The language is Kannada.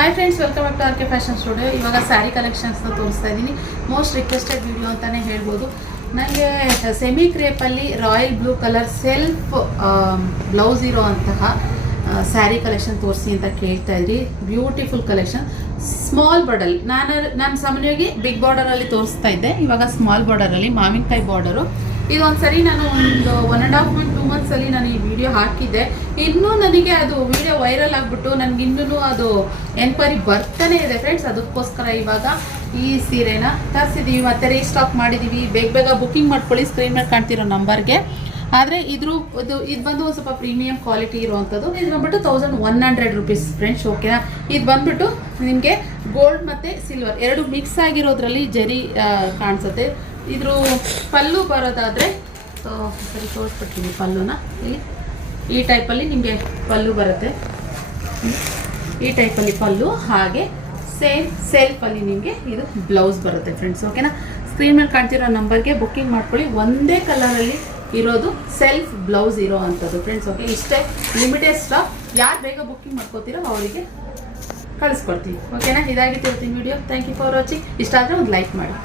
Hi friends, welcome back to R K fashion studio. ಇವಾಗ ಸ್ಯಾರಿ ಕಲೆಕ್ಷನ್ಸ್ನ ತೋರಿಸ್ತಾ ಇದ್ದೀನಿ. ಮೋಸ್ಟ್ ರಿಕ್ವೆಸ್ಟೆಡ್ ವಿಡಿಯೋ ಅಂತಲೇ ಹೇಳ್ಬೋದು. ನನಗೆ ಸೆಮಿ ಕ್ರೇಪಲ್ಲಿ royal blue colour self blouse ಇರೋ ಅಂತಹ ಸ್ಯಾರಿ ಕಲೆಕ್ಷನ್ ತೋರಿಸಿ ಅಂತ ಕೇಳ್ತಾ ಇದ್ರಿ. Beautiful collection. ಸ್ಮಾಲ್ ಬಾರ್ಡರ್, ನಾನು ಸಾಮಾನ್ಯವಾಗಿ ಬಿಗ್ ಬಾರ್ಡರಲ್ಲಿ ತೋರಿಸ್ತಾ ಇದ್ದೆ. ಇವಾಗ ಸ್ಮಾಲ್ ಬಾರ್ಡರಲ್ಲಿ ಮಾವಿನಕಾಯಿ ಬಾರ್ಡರು. ಇದೊಂದ್ಸರಿ ನಾನು ಒಂದು 1.5 month 2 monthsಲ್ಲಿ ನಾನು ಈ ವಿಡಿಯೋ ಹಾಕಿದ್ದೆ. ಇನ್ನೂ ನನಗೆ ಅದು ವಿಡಿಯೋ ವೈರಲ್ ಆಗಿಬಿಟ್ಟು ನನಗೆ ಇನ್ನೂ ಅದು ಎನ್ಕ್ವೈರಿ ಬರ್ತಾನೆ ಇದೆ ಫ್ರೆಂಡ್ಸ್. ಅದಕ್ಕೋಸ್ಕರ ಇವಾಗ ಈ ಸೀರೆನ ತರಿಸಿದ್ದೀವಿ, ಮತ್ತೆ ರೀಸ್ಟಾಕ್ ಮಾಡಿದ್ದೀವಿ. ಬೇಗ ಬುಕ್ಕಿಂಗ್ ಮಾಡ್ಕೊಳ್ಳಿ ಸ್ಕ್ರೀನ್ ಮೇಲೆ ಕಾಣ್ತಿರೋ ನಂಬರ್ಗೆ. ಆದರೆ ಇದು ಬಂದು ಒಂದು ಸ್ವಲ್ಪ ಪ್ರೀಮಿಯಂ ಕ್ವಾಲಿಟಿ ಇರುವಂಥದ್ದು. ಇದು ಬಂದ್ಬಿಟ್ಟು 1100 rupees ಫ್ರೆಂಡ್ಸ್. ಓಕೆನಾ? ಇದು ಬಂದ್ಬಿಟ್ಟು ನಿಮಗೆ ಗೋಲ್ಡ್ ಮತ್ತು ಸಿಲ್ವರ್ ಎರಡು ಮಿಕ್ಸ್ ಆಗಿರೋದ್ರಲ್ಲಿ ಜರಿ ಕಾಣಿಸುತ್ತೆ. ಇದ್ರ ಪಲ್ಲು ಬರೋದಾದರೆ ಸರಿ ತೋರಿಸ್ಬಿಡ್ತೀನಿ. ಪಲ್ಲುನ ಇಲ್ಲಿ ಈ ಟೈಪಲ್ಲಿ ನಿಮಗೆ ಪಲ್ಲು ಬರುತ್ತೆ. ಈ ಟೈಪಲ್ಲಿ ಪಲ್ಲು, ಹಾಗೆ ಸೇಮ್ ಸೆಲ್ಫಲ್ಲಿ ನಿಮಗೆ ಇದು ಬ್ಲೌಸ್ ಬರುತ್ತೆ ಫ್ರೆಂಡ್ಸ್. ಓಕೆನಾ? ಸ್ಕ್ರೀನ್ ಮೇಲೆ ಕಾಣ್ತಿರೋ ನಂಬರ್ಗೆ ಬುಕ್ಕಿಂಗ್ ಮಾಡ್ಕೊಳ್ಳಿ. ಒಂದೇ ಕಲರಲ್ಲಿ ಇರೋದು ಸೆಲ್ಫ್ ಬ್ಲೌಸ್ ಇರೋ ಅಂಥದ್ದು ಫ್ರೆಂಡ್ಸ್. ಓಕೆ, ಇಷ್ಟೇ ಲಿಮಿಟೆಡ್ ಸ್ಟಾಕ್. ಯಾರು ಬೇಗ ಬುಕ್ಕಿಂಗ್ ಮಾಡ್ಕೋತೀರೋ ಅವರಿಗೆ ಕಳಿಸ್ಕೊಡ್ತೀವಿ. ಓಕೆನಾ? ಇದಾಗಿತ್ತು ಇವತ್ತಿನ video. Thank you for watching. ಇಷ್ಟ ಆದರೆ ಒಂದು ಲೈಕ್ ಮಾಡಿ.